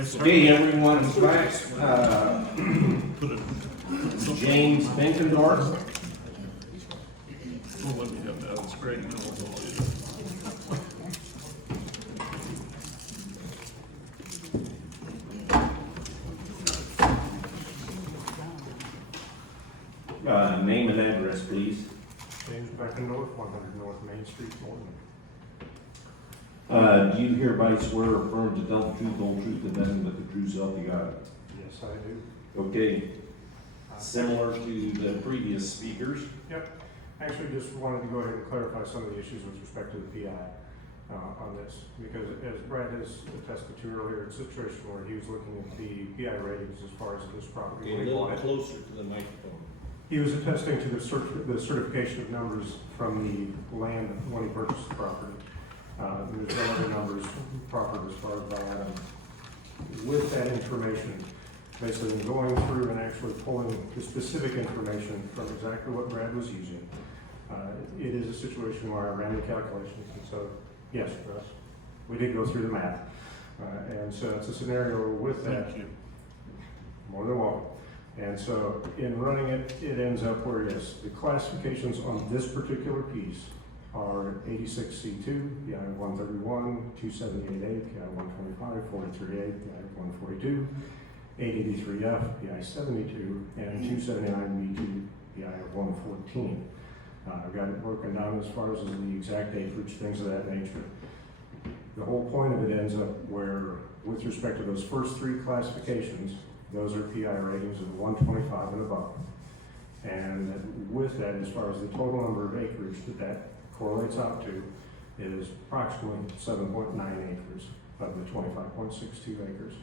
Okay, everyone's back. James Benkendorf. Don't let me have that, it's great. Name and address, please. James Beckendorf, 100 North Main Street, Morton. Do you hereby swear or affirm to tell the truth, whole truth, and nothing but the truth, so help you God? Yes, I do. Okay, similar to the previous speakers. Yep. Actually, just wanted to go ahead and clarify some of the issues with respect to the PI on this, because as Brad has attested to earlier, it's a situation where he was looking at the PI ratings as far as this property. A when he little bought it. closer to the microphone. He was attesting to the certification of numbers from the land when he purchased the property. There's no other numbers proper as far as that. With that information, basically going through and actually pulling the specific information from exactly what Brad was using, it is a situation where I ran the calculations, and so, yes, Russ, we did go through the math. And so it's a scenario with that. Thank you. More than welcome. And so in running it, it ends up where, yes, the classifications on this particular piece are 86C2, PI 131, 278A, PI 125, 43A, PI 142, 883F, PI 72, and 279B2, PI 114. I've got it broken down as far as the exact acreage, things of that nature. The whole point of it ends up where, with respect to those first three classifications, those are PI ratings of 125 and above. And with that, as far as the total number of acreage that correlates out to, is approximately 7.9 acres of the 25.62 acres.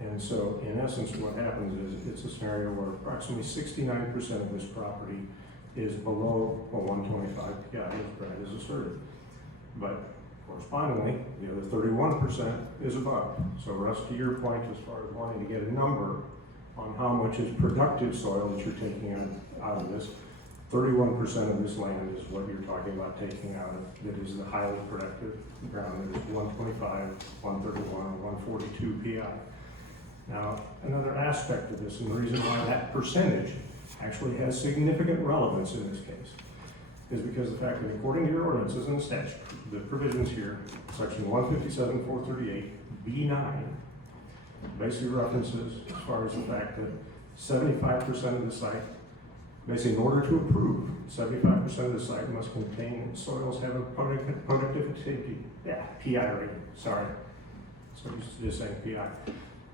And so, in essence, what happens is it's a scenario where approximately 69% of this property is below a 125 PI, as Brad has asserted. But correspondingly, the other 31% is above. So Russ, to your point, as far as wanting to get a number on how much is productive soil that you're taking out of this, 31% of this land is what you're talking about taking out of, that is the highly productive ground, that is 125, 131, or 142 PI. Now, another aspect of this, and the reason why that percentage actually has significant relevance in this case, is because the fact that according to your ordinances and the statute, the provisions here, section 157-438, B9, basically references as far as the fact that 75% of the site, basically in order to approve, 75% of the site must contain soils have a productivity, PI rating, sorry. So I'm just saying PI.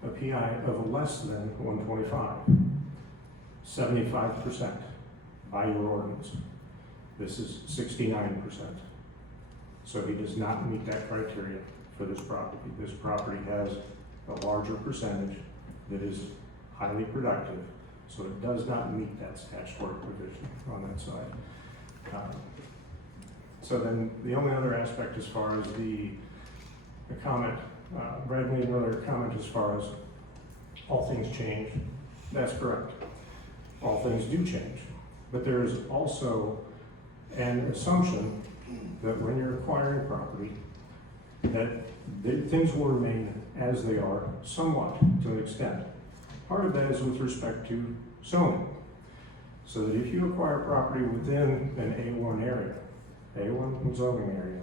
A PI of less than 125, 75% by your ordinance. This is 69%. So he does not meet that criteria for this property. This property has a larger percentage that is highly productive, so it does not meet that statutory provision on that side. So then the only other aspect as far as the comment, Brad made another comment as far as all things change. That's correct. All things do change. But there is also an assumption that when you're acquiring property, that things will remain as they are somewhat to an extent. Part of that is with respect to zoning. So that if you acquire property within an A1 area, A1 zoning area,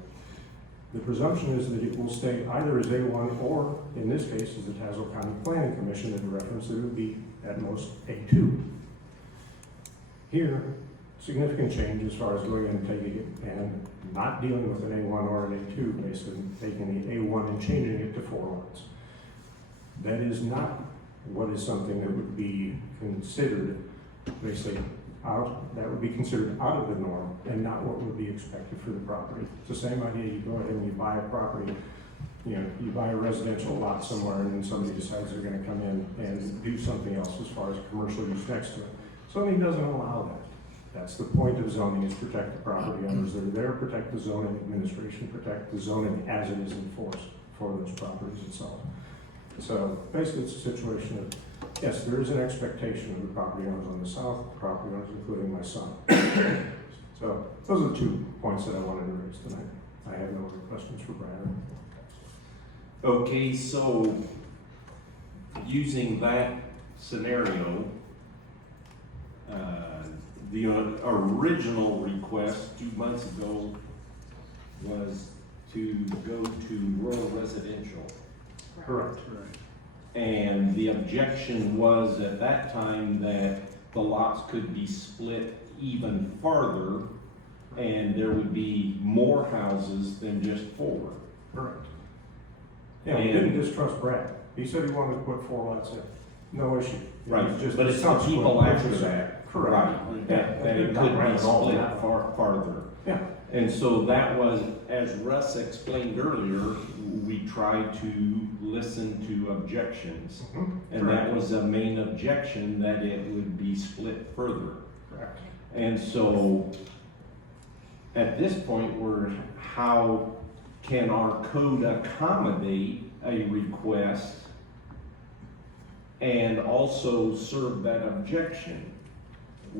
the presumption is that it will stay either as A1 or, in this case, as the Tazewell County Planning Commission had referenced, it would be at most A2. Here, significant change as far as going in and taking it and not dealing with an A1 or an A2, basically taking the A1 and changing it to 4 lots. That is not what is something that would be considered basically out, that would be considered out of the norm and not what would be expected for the property. It's the same idea, you go ahead and you buy a property, you buy a residential lot somewhere and then somebody decides they're gonna come in and do something else as far as commercial use next to it. Zoning doesn't allow that. That's the point of zoning, is protect the property owners that are there, protect the zoning administration, protect the zoning as it is enforced for those properties itself. So basically it's a situation of, yes, there is an expectation of the property owners on the south, property owners including my son. So those are the 2 points that I wanted to raise tonight. I have no other questions for Brad. Okay, so using that scenario, the original request 2 months ago was to go to rural residential. Correct. And the objection was at that time that the lots could be split even farther and there would be more houses than just 4. Correct. Yeah, we didn't distrust Brad. He said he wanted to put 4 lots in. No issue. It was Right, just but a it's the subsequent people after purchase. that. Correct. Right, that it Not could Brad be at all, split yeah. farther. Yeah, And so that was, as Russ explained earlier, we tried to listen to objections. mhm, And that correct. was a main objection, that it would be split further. Correct. And so, at this point, how can our code accommodate a request and also serve that objection?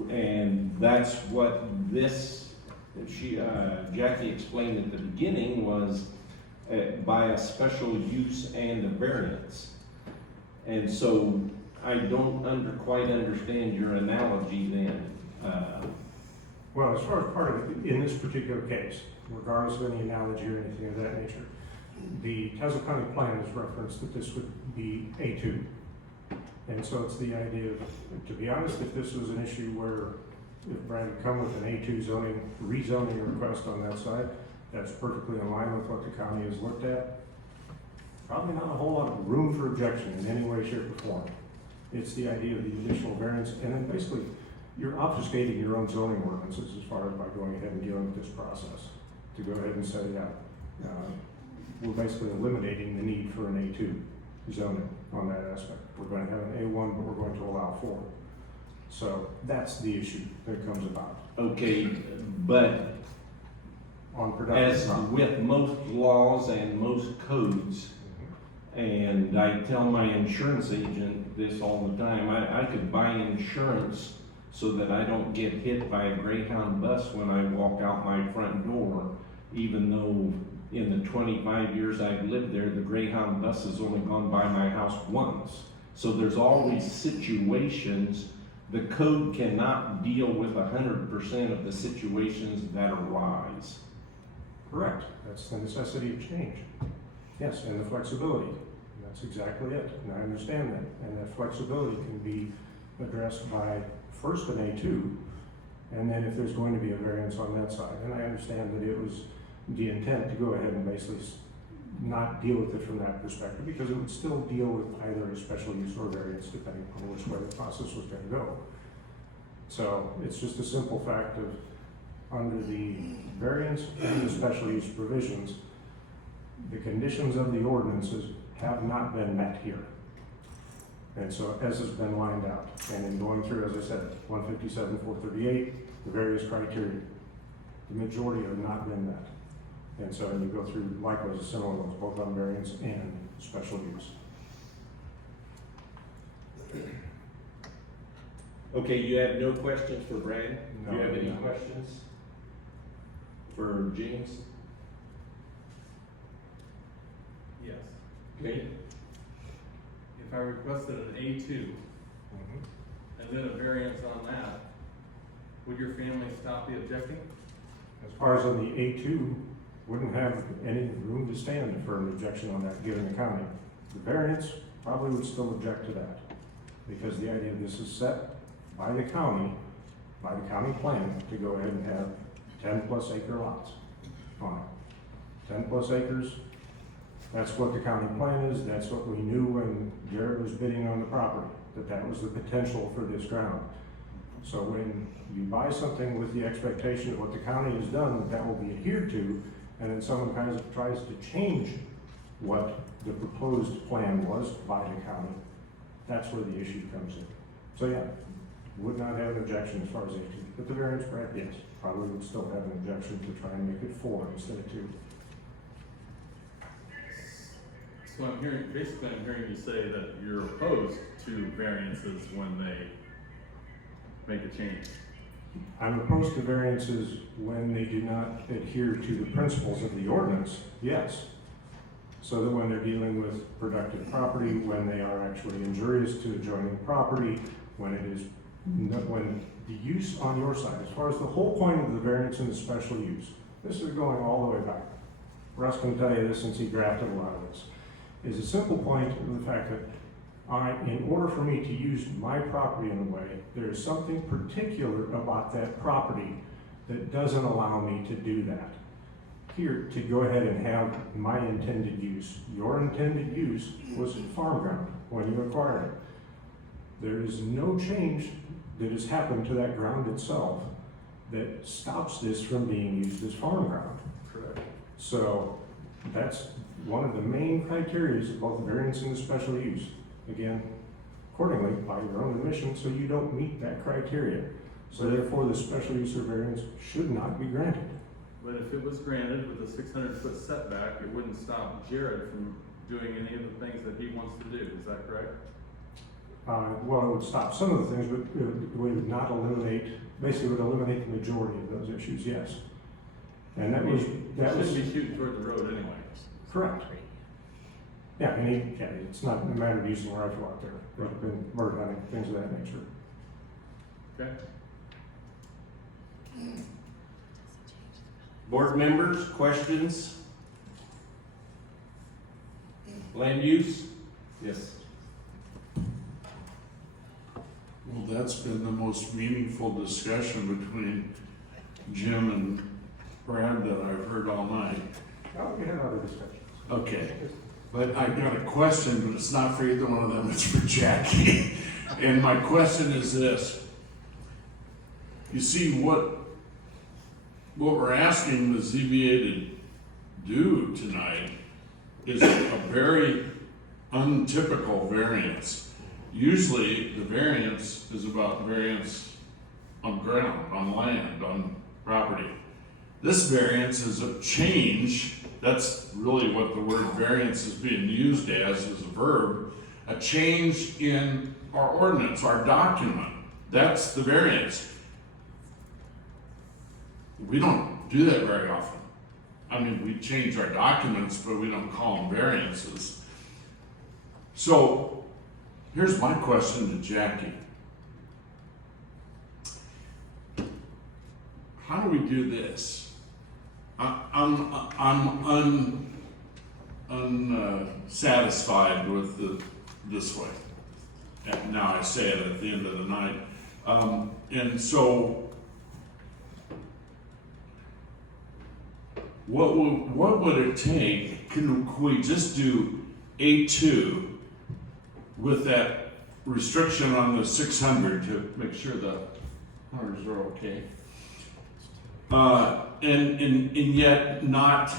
And that's what this, Jackie explained at the beginning, was by a special use and a variance. And so, I don't quite understand your analogy then. Well, as far as part of it, in this particular case, regardless of any analogy or anything of that nature, the Tazewell County plan has referenced that this would be A2. And so it's the idea of, to be honest, if this was an issue where if Brad had come with an A2 rezoning request on that side, that's perfectly in line with what the county has looked at. Probably not a whole lot of room for objection in any way, shape, or form. It's the idea of the additional variance, and then basically, you're obfuscating your own zoning ordinances as far as by going ahead and dealing with this process, to go ahead and set it out. We're basically eliminating the need for an A2 zoning on that aspect. We're going to have an A1, but we're going to allow 4. So that's the issue that comes about Okay, but on production as property. with most laws and most codes, and I tell my insurance agent this all the time, I could buy insurance so that I don't get hit by a Greyhound bus when I walk out my front door, even though in the 25 years I've lived there, the Greyhound bus has only gone by my house once. So there's always situations, the code cannot deal with 100% of the situations that arise. Correct. That's the necessity of change. Yes, and the flexibility. And that's exactly it. And I understand that. And that flexibility can be addressed by first an A2, and then if there's going to be a variance on that side. And I understand that it was the intent to go ahead and basically not deal with it from that perspective, because it would still deal with either a special use or variance, depending on which way the process was going to go. So it's just a simple fact of, under the variance and the special use provisions, the conditions of the ordinances have not been met here. And so as has been lined out, and in going through, as I said, 157, 438, the various criteria, the majority have not been met. And so you go through likewise a similar ones, both on variance and special use. Okay, you have no questions for Brad? No, Do you have any no. questions for James? Yes. Okay. If I requested an A2 and then a variance on that, would your family stop the objecting? As far as on the A2, wouldn't have any room to stand for an objection on that, given the county. The variance probably would still object to that, because the idea of this is set by the county plan, to go ahead and have 10+ acre lots on it. 10+ acres, that's what the county plan is, that's what we knew when Jared was bidding on the property, that was the potential for this ground. So when you buy something with the expectation of what the county has done, that will be adhered to, and then someone kind of tries to change what the proposed plan was by the county, that's where the issue comes in. So yeah, would not have an objection as far as A2, but the variance, Brad, yes, probably would still have an objection to try and make it 4 instead of 2. So I'm hearing you say that you're opposed to variances when they make a change. I'm opposed to variances when they do not adhere to the principles of the ordinance, yes. so that when they're dealing with productive property, when they are actually injurious to adjoining property, when it is, when the use on your side, as far as the whole point of the variance and the special use, this is going all the way back. Russ can tell you this since he drafted a lot of this, is a simple point of the fact that in order for me to use my property in a way, there is something particular about that property that doesn't allow me to do that. Here, to go ahead and have my intended use. Your intended use was farm ground when you acquired it. There is no change that has happened to that ground itself that stops this from being used as farm ground. Correct. So that's one of the main criteria of both the variance and the special use. Again, accordingly, by your own admission, so you don't meet that criteria. So therefore, the special use or variance should not be granted. But if it was granted with a 600-foot setback, it wouldn't stop Jared from doing any of the things that he wants to do, is that correct? Well, it would stop some of the things, but it would not eliminate, basically would eliminate the majority of those issues, yes. And that was, He shouldn't be shooting toward the road anyway. correct. Yeah, it's not a matter of using a rifle out there, and bird hunting, things of that nature. Okay? Board members, questions? Land use? Yes. Well, that's been the most meaningful discussion between Jim and Brad that I've heard all night. Oh, we had other discussions. Okay, but I've got a question, but it's not for either one of them, it's for Jackie. And my question is this. You see, what we're asking the ZBA to do tonight is a very untypical variance. Usually, the variance is about variance on ground, on land, on property. This variance is a change. That's really what the word variance is being used as a verb, a change in our ordinance, our document. That's the variance. We don't do that very often. I mean, we change our documents, but we don't call them variances. So, here's my question to Jackie. How do we do this? I'm unsatisfied with this way. And now I say it at the end of the night. And so, what would it take? Can we just do A2 with that restriction on the 600 to make sure the hunters are okay? And yet not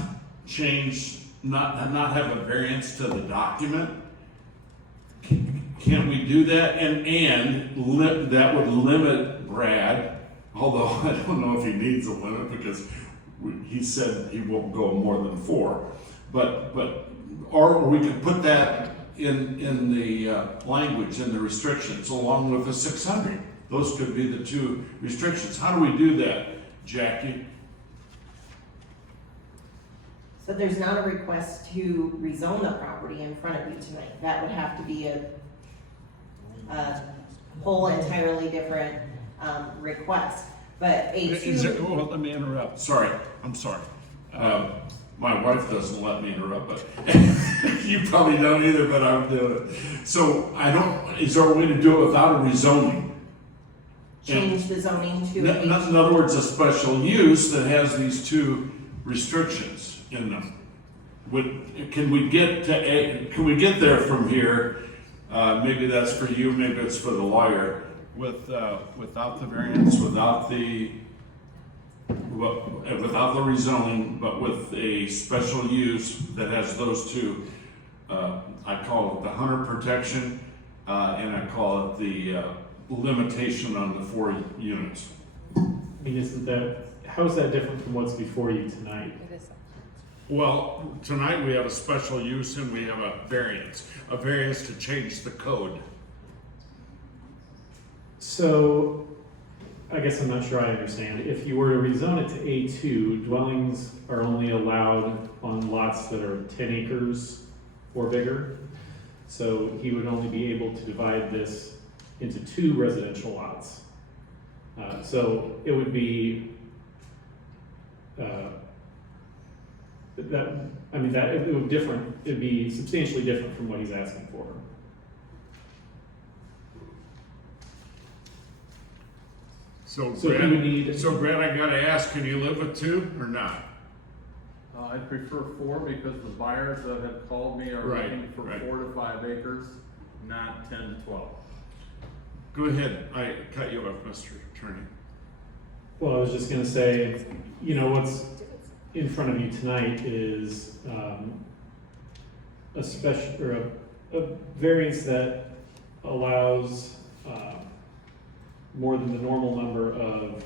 change, not have a variance to the document? Can we do that? And that would limit Brad, although I don't know if he needs a limit because he said he won't go more than 4. Or we could put that in the language, in the restrictions, along with the 600. Those could be the 2 restrictions. How do we do that, Jackie? So there's not a request to rezone the property in front of you tonight. That would have to be a whole entirely different request. But Well, let me interrupt. Sorry, I'm sorry. My wife doesn't let me interrupt, but you probably don't either, but I'm doing it. So is there a way to do it without a rezoning? change the zoning to In other words, a special use that has these 2 restrictions in them. Can we get there from here? Maybe that's for you, maybe it's for the lawyer. Without the variance, without the rezoning, but with a special use that has those 2. I call it the hunter protection, and I call it the limitation on the 4 units. I mean, how is that different from what's before you tonight? Well, tonight we have a special use and we have a variance to change the code. So, I guess I'm not sure I understand. If you were to rezone it to A2, dwellings are only allowed on lots that are 10 acres or bigger. So he would only be able to divide this into 2 residential lots. So it would be, it would different, it'd be substantially different from what he's asking for. So So he would need, Brad, I gotta ask, can you live with 2 or not? I'd prefer 4 because the buyers that have called me are Right, looking for right. 4 to 5 acres, not 10 to 12. Go ahead, I cut you off, Mr. Attorney. well, I was just gonna say, you know, what's in front of you tonight is, a special, or a variance that allows, more than the normal number of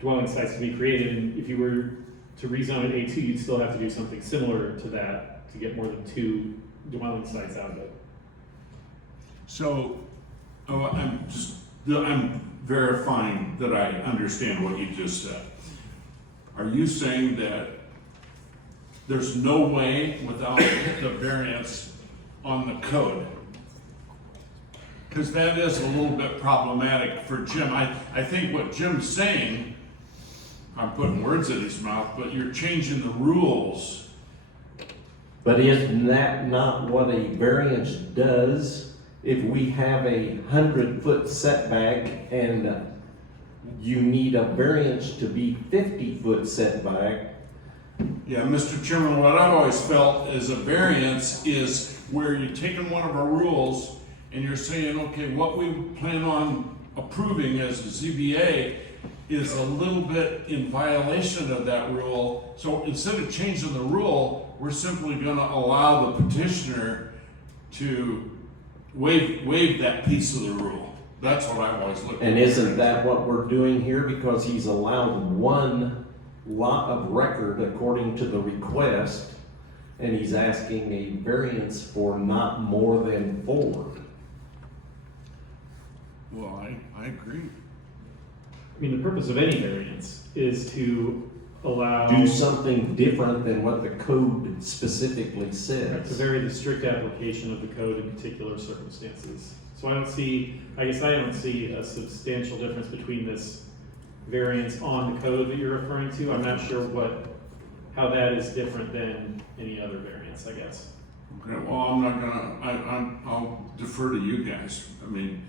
dwelling sites to be created, and if you were to rezone it A2, you'd still have to do something similar to that to get more than 2 dwelling sites out of it. So, I'm verifying that I understand what you just said. Are you saying that there's no way without the variance on the code? Because that is a little bit problematic for Jim. I think what Jim's saying, I'm putting words in his mouth, but you're changing the rules. But isn't that not what a variance does? If we have a 100-foot setback and you need a variance to be 50-foot setback, Yeah, Mr. Chairman, what I've always felt is a variance is where you're taking one of our rules and you're saying, okay, what we plan on approving as a ZBA is a little bit in violation of that rule. So instead of changing the rule, we're simply gonna allow the petitioner to waive that piece of the rule. That's what I've always looked at. and isn't that what we're doing here? Because he's allowed 1 lot of record according to the request, and he's asking a variance for not more than 4. Well, I agree. I mean, the purpose of any variance is to allow. Do something different than what the code specifically To says. vary the strict application of the code in particular circumstances. So I don't see a substantial difference between this variance on the code that you're referring to. I'm not sure how that is different than any other variance, I guess. Okay, well, I'm not gonna, I'll defer to you guys. I mean,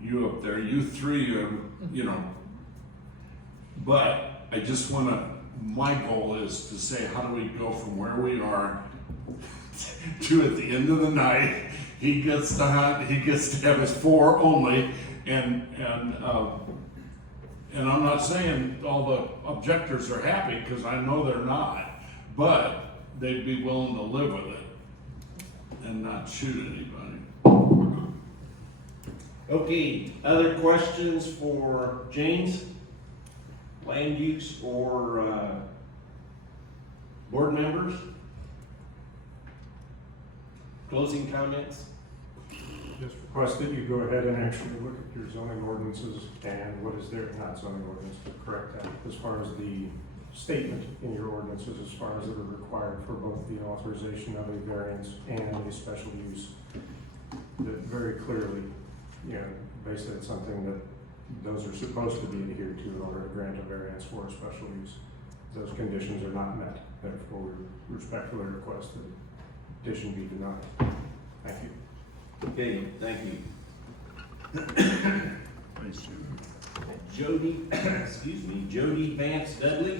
you up there, you 3, you know. But I just wanna, my goal is to say, how do we go from where we are to at the end of the night, he gets to hunt, he gets to have his 4 only, and I'm not saying all the objectors are happy, because I know they're not, but they'd be willing to live with it and not shoot anybody. Okay, other questions for James? Land use or, board members? Closing comments? Just request that you go ahead and actually look at your zoning ordinances and what is there, not zoning ordinance, to correct that, as far as the statement in your ordinances, as far as that are required for both the authorization of a variance and a special use. That very clearly, you know, basically it's something that those are supposed to be adhered to in order to grant a variance for a special use. Those conditions are not met, therefore we respectfully request that petition be denied. Thank you. Okay, thank you. Thanks, Jim. Jody Vance Dudley.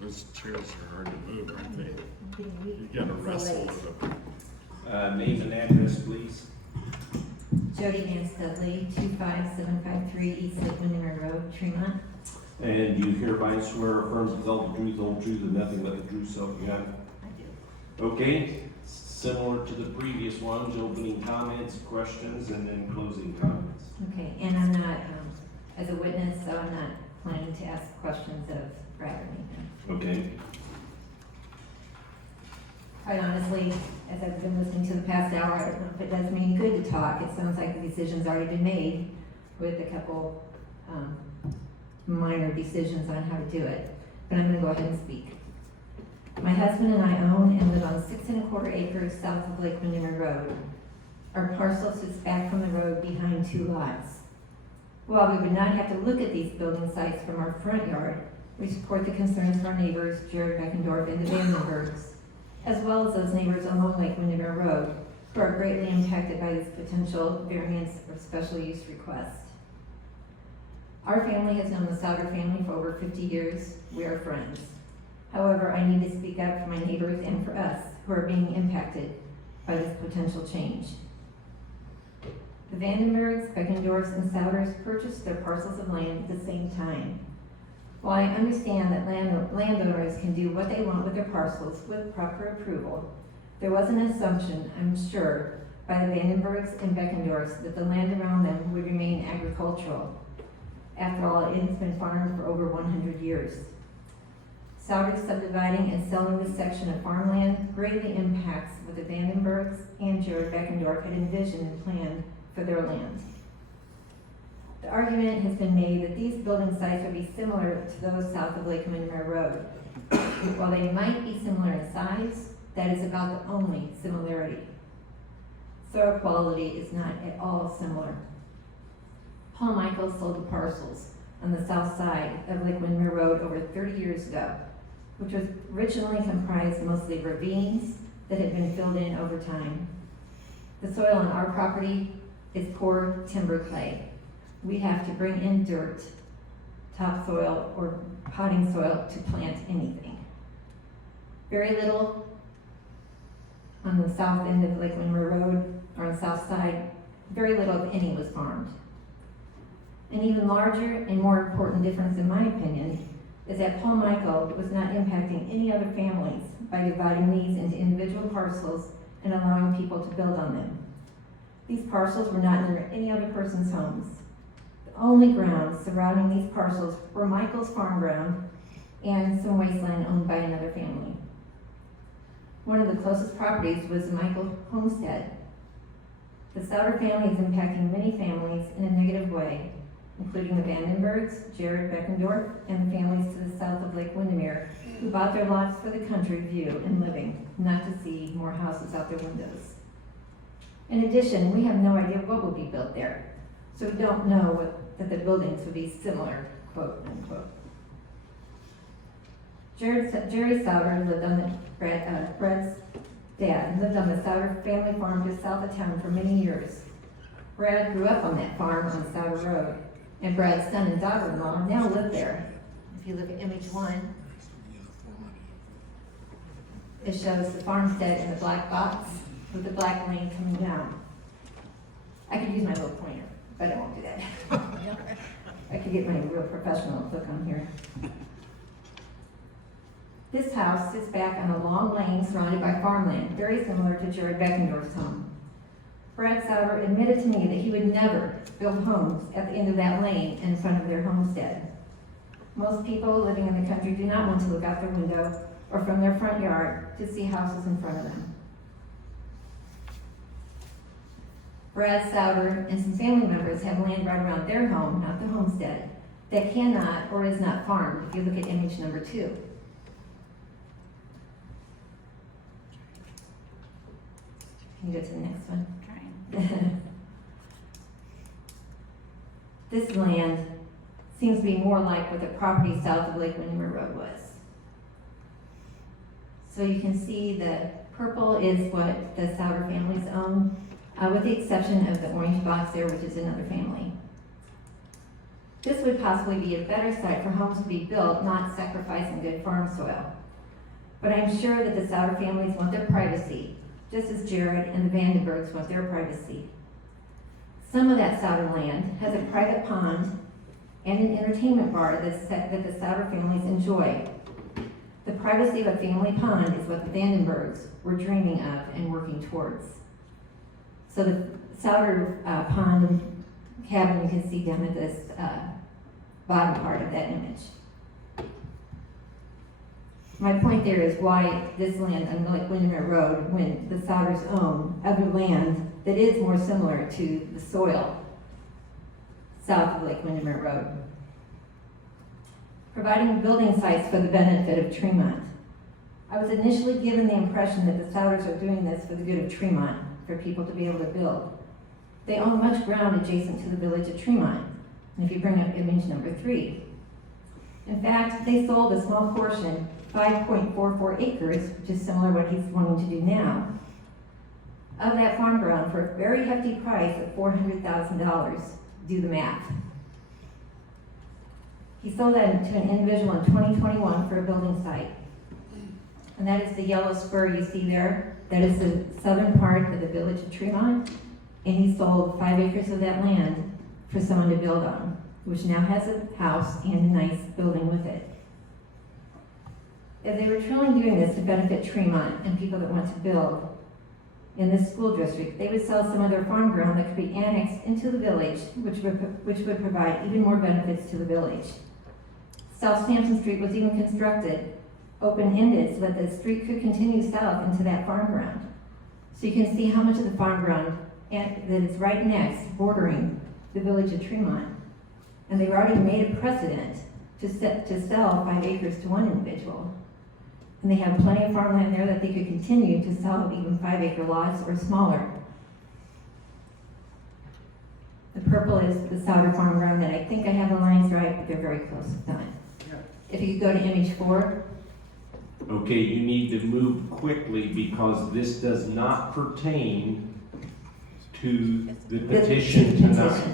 Those chairs are hard to move, aren't they? You gotta wrestle with them. Name and address, please. Jody Vance Dudley, 25753 East Windermere Road, Tremont. And you hereby swear or affirm to tell the truth, the whole truth, and nothing but the truth, so help you God. I do. Okay, similar to the previous ones, opening comments, questions, and then closing comments. Okay, and I'm not, as a witness, so I'm not planning to ask questions of Brad or Nathan. Okay, Quite honestly, as I've been listening to the past hour, I don't know if it does me any good to talk. It sounds like the decision's already been made with a couple, minor decisions on how to do it. But I'm gonna go ahead and speak. My husband and I own and live on 6¼ acres south of Lake Windermere Road. Our parcel sits back from the road behind 2 lots. While we would not have to look at these building sites from our front yard, we support the concerns of our neighbors, Jared Beckendorf and the Vandenbergs, as well as those neighbors along Lake Windermere Road, who are greatly impacted by this potential variance or special use request. Our family has known the Souter family for over 50 years. We are friends. However, I need to speak up for my neighbors and for us, who are being impacted by this potential change. The Vandenbergs, Beckendorfs, and Souders purchased their parcels of land at the same time. While I understand that landowners can do what they want with their parcels with proper approval, there was an assumption, I'm sure, by the Vandenbergs and Beckendorfs that the land around them would remain agricultural. After all, it has been farmed for over 100 years. Souders subdividing and selling this section of farmland greatly impacts what the Vandenbergs and Jared Beckendorf had envisioned and planned for their land. The argument has been made that these building sites would be similar to those south of Lake Windermere Road. While they might be similar in size, that is about the only similarity. Soil quality is not at all similar. Paul Michaels sold the parcels on the south side of Lake Windermere Road over 30 years ago, which was originally comprised mostly of ravines that had been filled in over time. The soil on our property is poor timber clay. We have to bring in dirt, topsoil, or potting soil to plant anything. Very little on the south end of Lake Windermere Road, or on the south side, very little of any was farmed. An even larger and more important difference, in my opinion, is that Paul Michael was not impacting any other families by dividing these into individual parcels and allowing people to build on them. These parcels were not near any other person's homes. The only grounds surrounding these parcels were Michael's farm ground and some wasteland owned by another family. One of the closest properties was the Michael homestead. The Souter family is impacting many families in a negative way, including the Vandenbergs, Jared Beckendorf, and the families to the south of Lake Windermere, who bought their lots for the country view and living, not to see more houses out their windows. In addition, we have no idea what will be built there, so we don't know that the buildings would be similar, quote unquote. Jerry Souter lived on Brad's dad lived on the Souter family farm just south of town for many years. Brad grew up on that farm on Souter Road, and Brad's son and daughter-in-law now live there. If you look at image 1, it shows the farmstead in the black box with the black lane coming down. I could use my little pointer, but I won't do that. I could get my real professional look on here. This house sits back on a long lane surrounded by farmland, very similar to Jared Beckendorf's home. Brad Souter admitted to me that he would never build homes at the end of that lane in front of their homestead. Most people living in the country do not want to look out their window or from their front yard to see houses in front of them. Brad Souter and some family members have land right around their home, not the homestead, that cannot or is not farmed, if you look at image number 2. Can you go to the next one? This land seems to be more like what the property south of Lake Windermere Road was. So you can see the purple is what the Souter families own, with the exception of the orange box there, which is another family. This would possibly be a better site for homes to be built, not sacrificing good farm soil. But I'm sure that the Souter families want their privacy, just as Jared and the Vandenbergs want their privacy. Some of that Souter land has a private pond and an entertainment bar that the Souter families enjoy. The privacy of a family pond is what the Vandenbergs were dreaming of and working towards. So the Souter pond and cabin you can see down at this bottom part of that image. My point there is why this land on Lake Windermere Road, when the Souders own other land that is more similar to the soil south of Lake Windermere Road. Providing building sites for the benefit of Tremont. I was initially given the impression that the Souders are doing this for the good of Tremont, for people to be able to build. They own much ground adjacent to the village of Tremont. And if you bring up image number 3. In fact, they sold a small portion, 5.44 acres, which is similar to what he's wanting to do now, of that farm ground for a very hefty price of $400,000. Do the math. He sold that to an individual in 2021 for a building site. And that is the yellow spur you see there. That is the southern part of the village of Tremont. And he sold 5 acres of that land for someone to build on, which now has a house and a nice building with it. If they were truly doing this to benefit Tremont and people that want to build in this school district, they would sell some of their farm ground that could be annexed into the village, which would provide even more benefits to the village. South Sampson Street was even constructed open-ended so that the street could continue south into that farm ground. So you can see how much of the farm ground that is right next, bordering the village of Tremont. And they've already made a precedent to sell 5 acres to one individual. And they have plenty of farmland there that they could continue to sell even 5-acre lots or smaller. The purple is the Souder farm ground that I think I have the lines right, but they're very close to time. If you could go to image 4. Okay, you need to move quickly because this does not pertain to the petition tonight.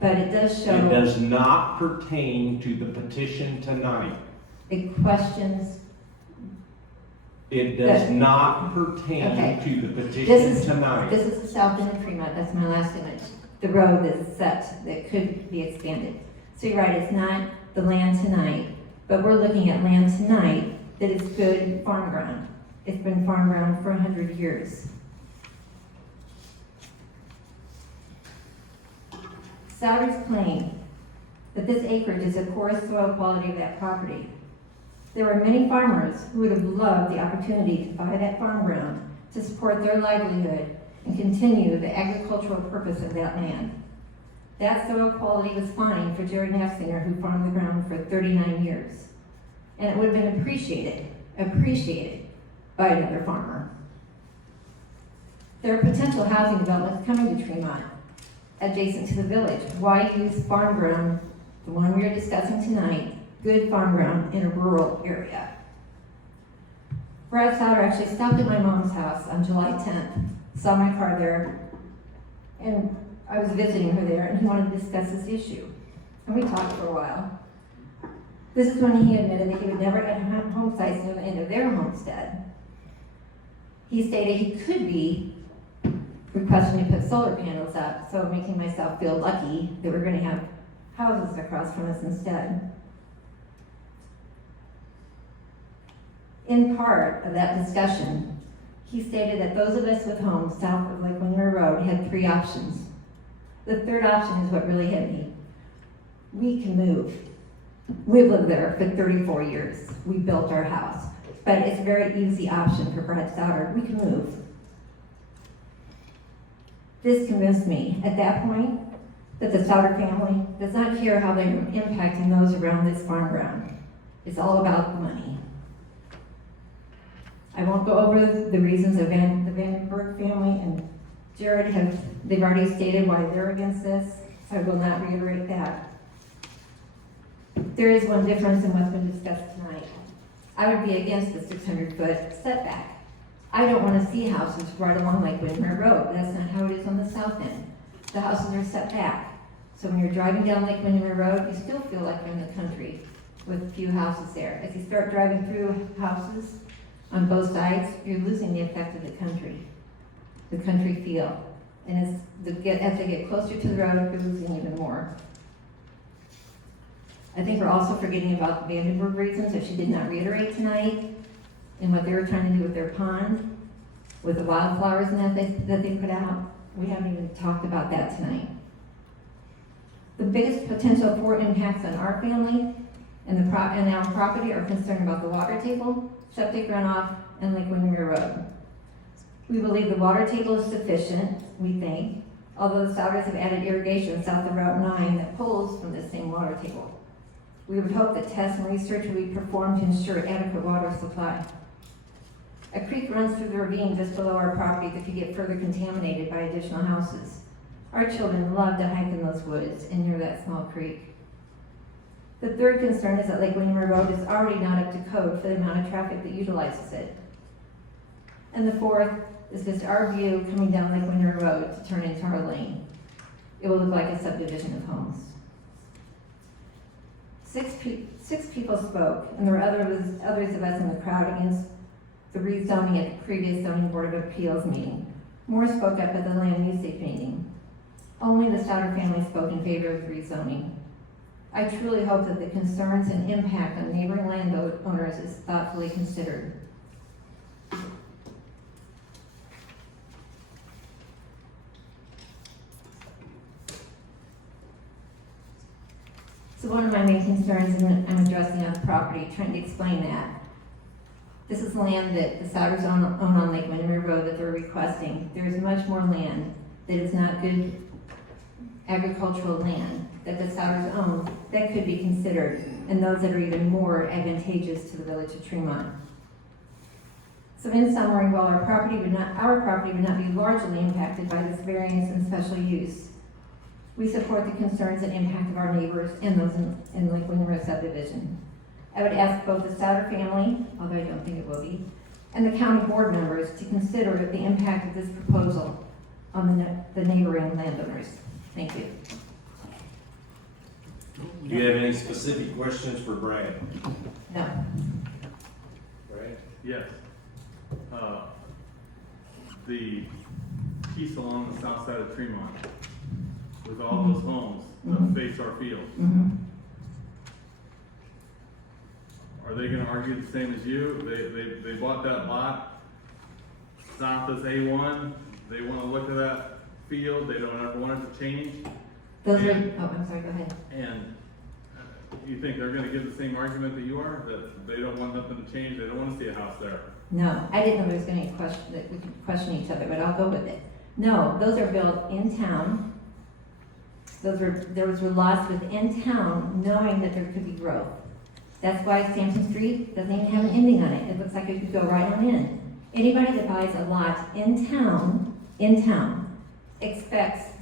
But it does show. It does not pertain to the petition tonight. It questions. It does not pertain Okay. to the petition This tonight. is the south end of Fremont, that's my last image. The road that's set, that could be expanded. So you're right, it's not the land tonight, but we're looking at land tonight that is good farm ground. It's been farm ground for 100 years. Souders claim that this acreage is a poor soil quality of that property. There are many farmers who would have loved the opportunity to buy that farm ground to support their livelihood and continue the agricultural purpose of that land. That soil quality was fine for Jared Nafsinger, who farmed the ground for 39 years. And it would have been appreciated by another farmer. There are potential housing developments coming to Tremont, adjacent to the village. Why use farm ground, the one we are discussing tonight, good farm ground in a rural area? Brad Souder actually stopped at my mom's house on July 10th, saw my car there, and I was visiting her there, and he wanted to discuss this issue. And we talked for a while. This is when he admitted that he would never add home sites near the end of their homestead. He stated he could be requesting to put solar panels up, so making myself feel lucky that we're going to have houses across from us instead. In part of that discussion, he stated that those of us with homes south of Lake Windermere Road had 3 options. The third option is what really hit me. We can move. We've lived there for 34 years. We built our house. But it's a very easy option for Brad Souder. We can move. This convinced me at that point that the Souder family does not care how they're impacting those around this farm ground. It's all about the money. I won't go over the reasons of the Vandenberg family and Jared they've already stated why they're against this, so I will not reiterate that. There is one difference in what's been discussed tonight. I would be against the 600-foot setback. I don't want to see houses right along Lake Windermere Road. That's not how it is on the south end. The houses are set back. So when you're driving down Lake Windermere Road, you still feel like you're in the country with a few houses there. As you start driving through houses on both sides, you're losing the effect of the country feel. And as they get closer to the road, you're losing even more. I think we're also forgetting about the Vandenberg reasons that she did not reiterate tonight and what they were trying to do with their pond, with the wildflowers and that they put out. We haven't even talked about that tonight. The biggest potential for impacts on our family and our property are concerned about the water table, septic runoff, and Lake Windermere Road. We believe the water table is sufficient, we think, although the Souders have added irrigation south of Route 9 that pulls from the same water table. We would hope that tests and research will be performed to ensure adequate water supply. A creek runs through the ravine just below our property that could get further contaminated by additional houses. Our children love to hike in those woods and near that small creek. The third concern is that Lake Windermere Road is already not up to code for the amount of traffic that utilizes it. And the fourth is just our view coming down Lake Windermere Road to turn into our lane. It will look like a subdivision of homes. Six people spoke, and there were others of us in the crowd against the rezoning at the previous zoning board of appeals meeting. More spoke up at the land usage meeting. Only the Stouter family spoke in favor of the rezoning. I truly hope that the concerns and impact on neighboring landowners is thoughtfully considered. So one of my main concerns, and I'm addressing on the property, trying to explain that. This is land that the Souders own on Lake Windermere Road that they're requesting. There is much more land that is not good agricultural land that the Souders own that could be considered, and those that are even more advantageous to the village of Tremont. So in summary, while our property would not be largely impacted by this variance and special use, we support the concerns and impact of our neighbors and those in Lake Windermere subdivision. I would ask both the Stouter family, although I don't think it will be, and the county board members to consider the impact of this proposal on the neighboring landowners. Thank you. Do you have any specific questions for Brad? No. Brad? Yes. The piece along the south side of Tremont, with all those homes that face our field, are they gonna argue the same as you? They bought that lot south as A1, they wanna look at that field, they don't ever want it to change, I'm sorry, go ahead. and you think they're gonna give the same argument that you are, that they don't want nothing to change, they don't wanna see a house there? No, I didn't know there was gonna be a question, that we could question each other, but I'll go with it. No, those are built in town. Those were lots within town, knowing that there could be growth. That's why Sampson Street doesn't even have an ending on it. It looks like it could go right on in. Anybody that buys a lot in town,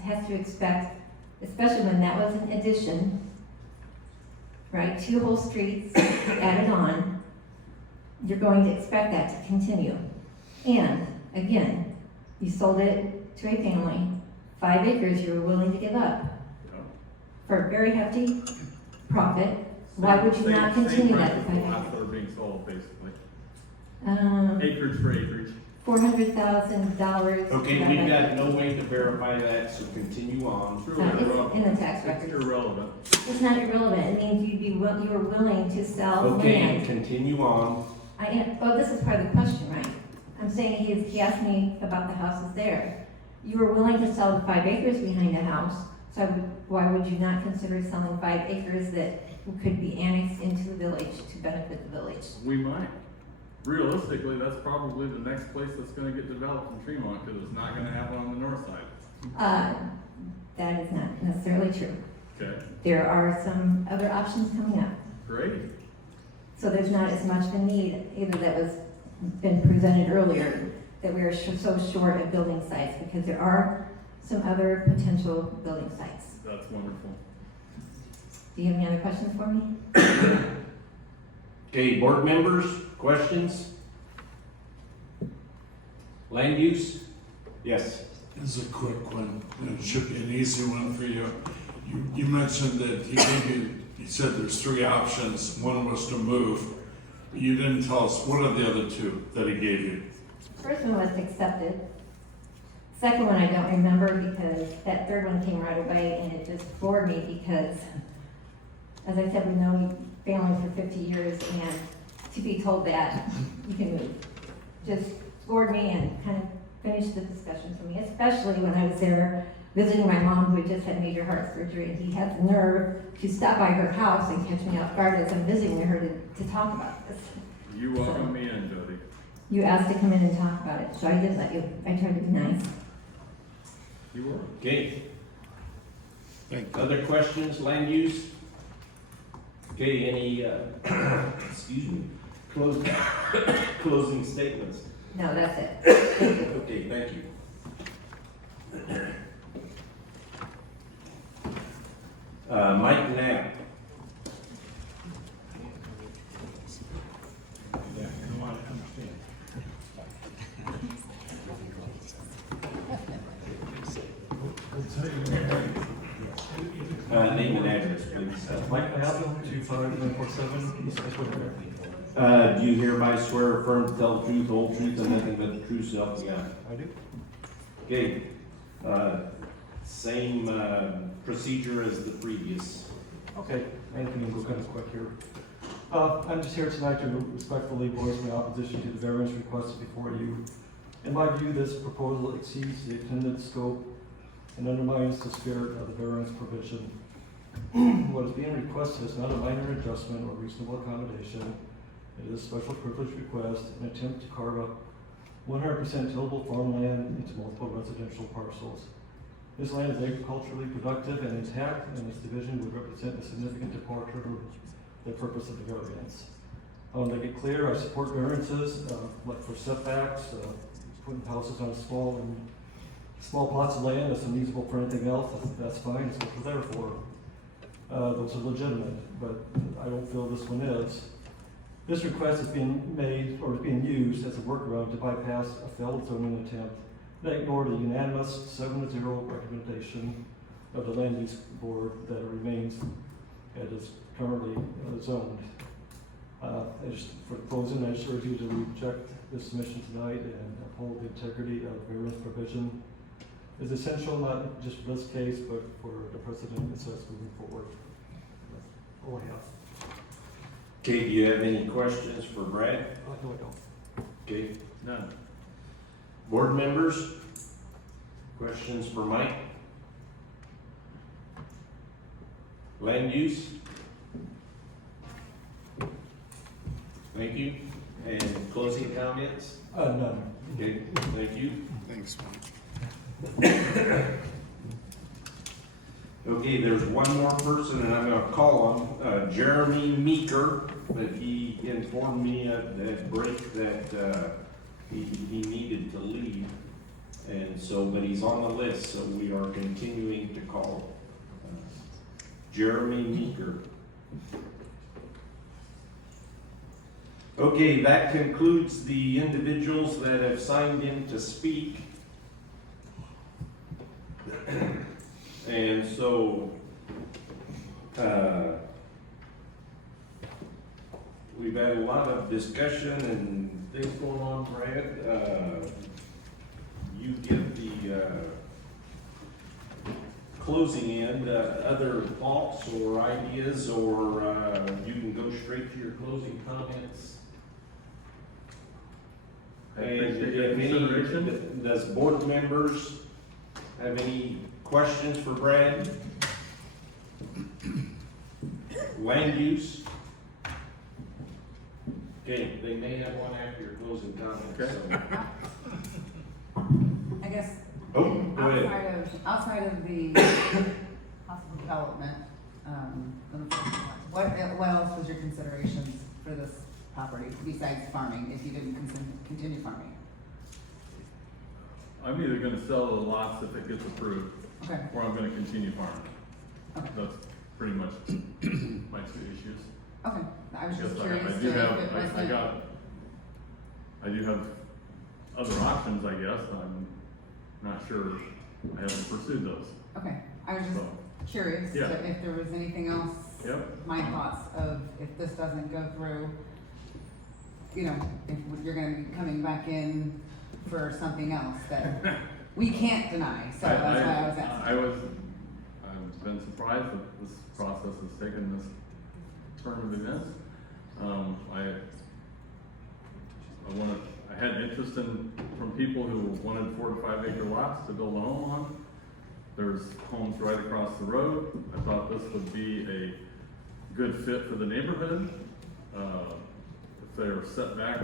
has to expect, especially when that was an addition, right, 2 whole streets added on, you're going to expect that to continue. And again, you sold it to a family, 5 acres you were willing to give up for a very hefty profit. Why would you not continue that? Same price as the lots that are being sold, basically. $400,000. Acreage for acreage. Okay, we've got no way to verify that, so continue on. It's in the tax It's records. irrelevant. It's not irrelevant. It means you were willing to sell Okay, land. continue on. This is part of the question, right? I'm saying he asked me about the houses there. You were willing to sell the 5 acres behind the house, so why would you not consider selling 5 acres that could be annexed into the village to benefit the village? We might. Realistically, that's probably the next place that's gonna get developed in Tremont, because it's not gonna happen on the north side. That is not necessarily true. Okay, There are some other options coming up. great. So there's not as much of a need, either that was been presented earlier, that we are so short of building sites, because there are some other potential building sites. That's wonderful. Do you have any other questions for me? Okay, board members, questions? Land use? Yes. This is a quick one, and it should be an easy one for you. You mentioned that he said there's 3 options, one was to move. But you didn't tell us, what are the other 2 that he gave you? First one was accepted. Second one I don't remember, because that third one came right away, and it just bored me because, as I said, we've known families for 50 years, and to be told that you can move just bored me and kind of finished the discussion for me, especially when I was there visiting my mom who had just had major heart surgery, and he had the nerve to stop by her house and catch me off guard as I'm visiting her to talk about this. You welcome me in, Jody. You asked to come in and talk about it, so I did let you. I tried to be nice. You were. Okay, Thank you. other questions, land use? Okay, any, excuse me, closing statements? No, that's it. Okay, thank you. Mike Knapp. Name and address, please. Mike Basil, 25947 East Westwood. Do you hereby swear or affirm to tell the truth, the whole truth, and nothing but the true self you got? I do. Okay, same, procedure as the previous. Okay, anything will go kind of quick here. I'm just here tonight to respectfully voice my opposition to the variance requested before you. In my view, this proposal exceeds the intended scope and undermines the spirit of the variance provision. What is being requested is not a minor adjustment or reasonable accommodation. It is a special privilege request, an attempt to carve up 100% tillable farmland into multiple residential parcels. This land is agriculturally productive and intact, and its division would represent a significant departure from the purpose of the variance. I want to make it clear, I support variances, like for setbacks, putting houses on small plots of land that's unusable for anything else, that's fine, it's what we're there for. Those are legitimate, but I don't feel this one is. This request is being made, or is being used as a workaround to bypass a failed zoning attempt that ignored a unanimous 7-0 recommendation of the Land Use Board that it remains as is currently zoned. For closing, I just urge you to reject this submission tonight and uphold the integrity of variance provision. It's essential not just for this case, but for the precedent it sets moving forward. That's all I have. Okay, do you have any questions for Brad? No, I don't. Okay, None. board members? Questions for Mike? Land use? Thank you. And closing comments? None. Okay, thank you. Thanks, Mike. Okay, there's one more person, and I'm gonna call him, Jeremy Meeker, but he informed me at that break that, he needed to leave. And so, but he's on the list, so we are continuing to call, Jeremy Meeker. Okay, that concludes the individuals that have signed in to speak. And so, we've had a lot of discussion and things going on, Brad. You give the, closing end, other thoughts or ideas, or, you can go straight to your closing comments. I And appreciate your if consideration. any, does board members have any questions for Brad? Land use? Okay, they may have one after your closing comments, Okay. so. I guess Oh, go ahead. outside of the possible development, what else was your considerations for this property besides farming, if you didn't continue farming? I'm either gonna sell the lots if it gets approved, Okay, or I'm gonna continue farming. okay, That's pretty much my two issues. okay. I was just Yes, curious I to do if have, it wasn't. I do have other options, I guess, I'm not sure, I haven't pursued those, Okay, I was just so, curious Yeah. if there was anything else. yep. My thoughts of if this doesn't go through, you know, if you're gonna be coming back in for something else that we can't deny, so that's why I was asking. I've been surprised that this process has taken this turn of events. I had interest from people who wanted 4 to 5 acre lots to build a home on. There's homes right across the road. I thought this would be a good fit for the neighborhood. If they're set back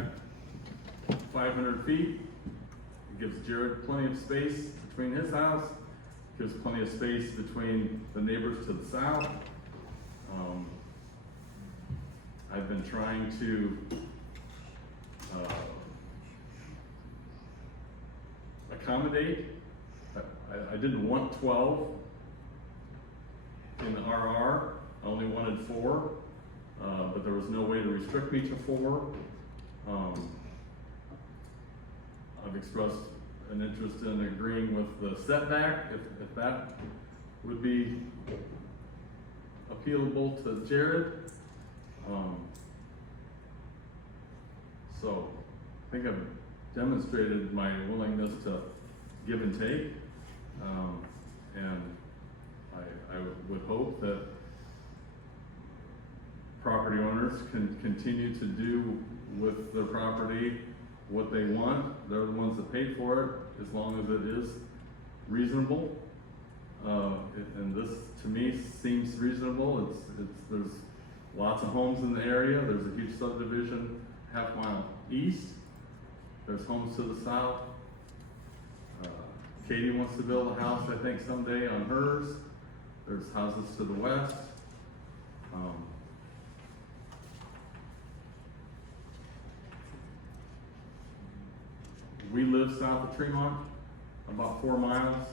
500 feet, it gives Jared plenty of space between his house, gives plenty of space between the neighbors to the south. I've been trying to accommodate. I didn't want 12 in the RR, I only wanted 4, but there was no way to restrict me to 4. I've expressed an interest in agreeing with the setback, if that would be appealable to Jared. So I think I've demonstrated my willingness to give and take, and I would hope that property owners can continue to do with their property what they want. They're the ones that pay for it, as long as it is reasonable. And this, to me, seems reasonable. There's lots of homes in the area. There's a huge subdivision half-mile east. There's homes to the south. Katie wants to build a house, I think, someday on hers. There's houses to the west. We live south of Tremont, about 4 miles.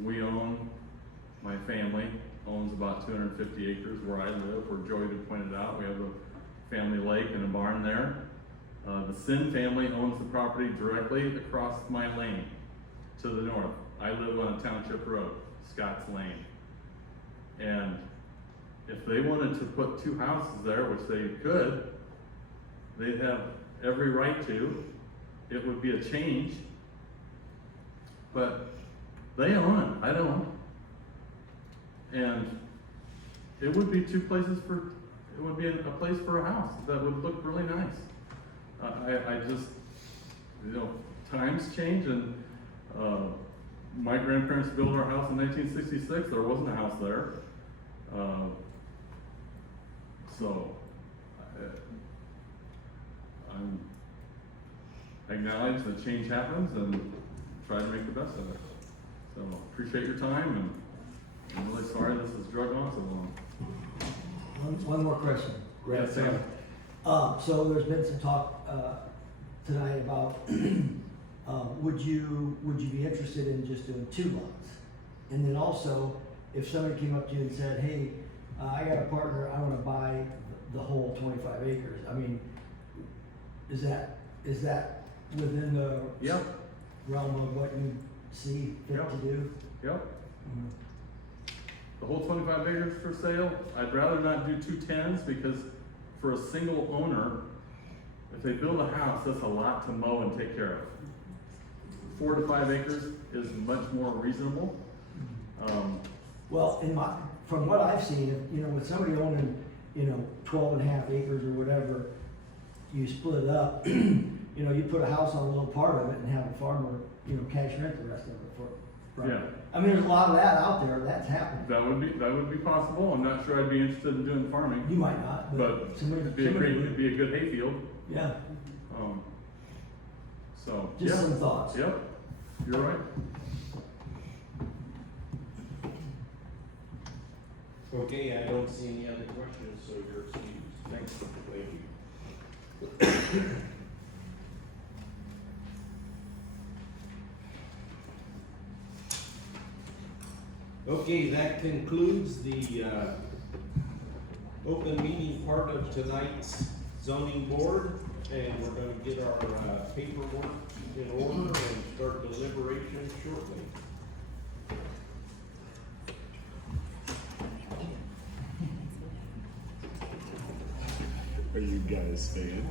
We own, my family owns about 250 acres where I live, where Joy had pointed out. We have a family lake and a barn there. The Sin family owns the property directly across my lane to the north. I live on a township road, Scotts Lane. And if they wanted to put 2 houses there, which they could, they'd have every right to. It would be a change, but they own it, I don't. And it would be 2 places for, it would be a place for a house that would look really nice. I just, times change, and my grandparents built our house in 1966, there wasn't a house there. So, I'm acknowledge that change happens and try to make the best of it. So, appreciate your time, and I'm really sorry this has drug on so long. One more question. Yeah, Sam. So there's been some talk tonight about would you be interested in just doing 2 lots? And then also, if somebody came up to you and said, hey, I got a partner, I want to buy the whole 25 acres. I mean, is that within the Yep. realm of what you see fit Yep. to do? Yep. The whole 25 acres for sale, I'd rather not do 2 10s, because for a single owner, if they build a house, that's a lot to mow and take care of. 4 to 5 acres is much more reasonable. Well, from what I've seen, with somebody owning, 12.5 acres or whatever, you split it up, you put a house on a little part of it and have a farmer, cash rent the rest of it for, right? Yeah. I mean, there's a lot of that out there, that's happening. That would be possible. I'm not sure I'd be interested in doing farming, You might not, but somebody it'd be a good hayfield. yeah, So, just yeah. some thoughts. Yep, you're right. Okay, I don't see any other questions, so you're excused. Thanks. Thank you. Okay, that concludes the open meeting part of tonight's zoning board, and we're gonna get our paperwork in order and start deliberations shortly. Are you guys staying?